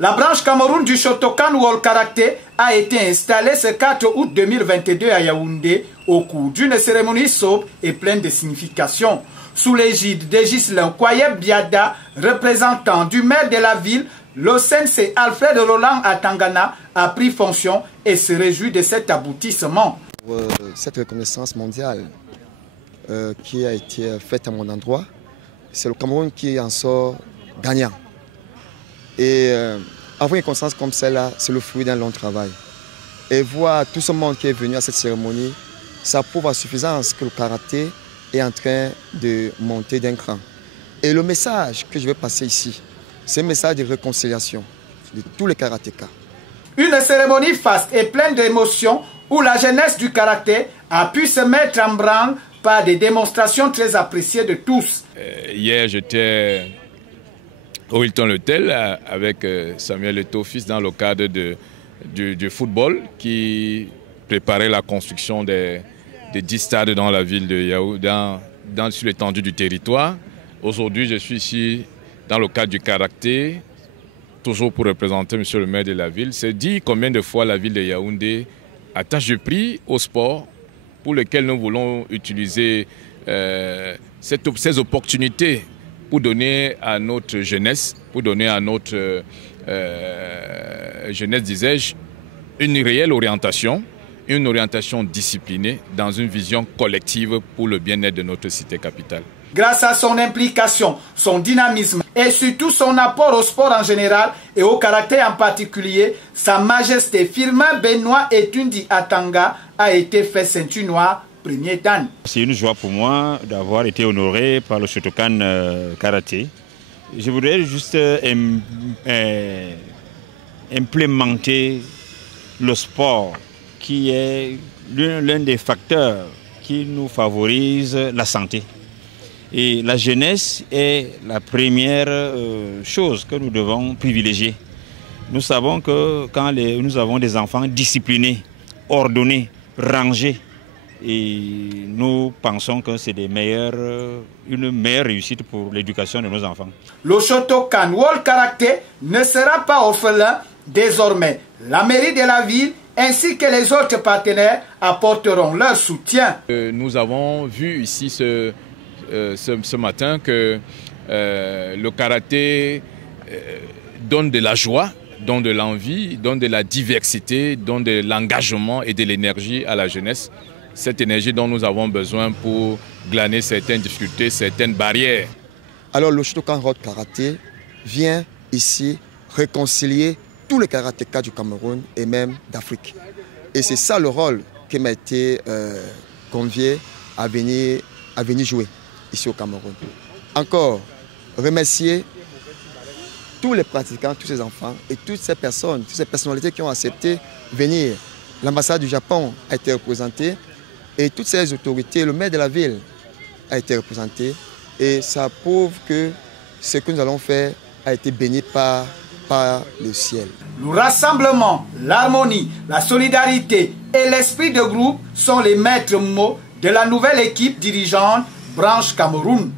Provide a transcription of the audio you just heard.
La branche Cameroun du Shotokan World Karaté a été installée ce 4 août 2022 à Yaoundé au cours d'une cérémonie sobre et pleine de signification. Sous l'égide de Ghislain Kwayeb Biada, représentant du maire de la ville, le sensei Alfred Roland Atangana a pris fonction et se réjouit de cet aboutissement. Cette reconnaissance mondiale qui a été faite à mon endroit, c'est le Cameroun qui en sort gagnant. Et avoir une conscience comme celle-là, c'est le fruit d'un long travail. Et voir tout ce monde qui est venu à cette cérémonie, ça prouve à suffisance que le karaté est en train de monter d'un cran. Et le message que je vais passer ici, c'est un message de réconciliation de tous les karatékas. Une cérémonie faste et pleine d'émotions où la jeunesse du karaté a pu se mettre en branle par des démonstrations très appréciées de tous. Hier, j'étais au Hilton Hotel avec Samuel Eto'o fils dans le cadre du football qui préparait la construction des 10 stades dans la ville de Yaoundé, sur l'étendue du territoire. Aujourd'hui, je suis ici dans le cadre du karaté, toujours pour représenter monsieur le maire de la ville. C'est dit combien de fois la ville de Yaoundé attache du prix au sport pour lequel nous voulons utiliser ces opportunités pour donner à notre jeunesse, jeunesse, disais-je, une réelle orientation, une orientation disciplinée dans une vision collective pour le bien-être de notre cité capitale. Grâce à son implication, son dynamisme et surtout son apport au sport en général et au karaté en particulier, Sa Majesté Firmin Benoît Etundi Atanga a été fait ceinture noire premier dan. C'est une joie pour moi d'avoir été honoré par le Shotokan Karaté. Je voudrais juste implémenter le sport qui est l'un des facteurs qui nous favorise la santé. Et la jeunesse est la première chose que nous devons privilégier. Nous savons que quand nous avons des enfants disciplinés, ordonnés, rangés, et nous pensons que c'est une meilleure réussite pour l'éducation de nos enfants. Le Shotokan World Karaté ne sera pas orphelin. Désormais, la mairie de la ville ainsi que les autres partenaires apporteront leur soutien. Nous avons vu ici ce matin que le karaté donne de la joie, donne de l'envie, donne de la diversité, donne de l'engagement et de l'énergie à la jeunesse. Cette énergie dont nous avons besoin pour glaner certaines difficultés, certaines barrières. Alors le Shotokan World Karaté vient ici réconcilier tous les karatékas du Cameroun et même d'Afrique. Et c'est ça le rôle qui m'a été convié à venir jouer ici au Cameroun. Encore, remercier tous les pratiquants, tous ces enfants et toutes ces personnes, toutes ces personnalités qui ont accepté de venir. L'ambassade du Japon a été représentée et toutes ces autorités, le maire de la ville a été représenté. Et ça prouve que ce que nous allons faire a été béni par le ciel. Le rassemblement, l'harmonie, la solidarité et l'esprit de groupe sont les maîtres mots de la nouvelle équipe dirigeante Branche Cameroun.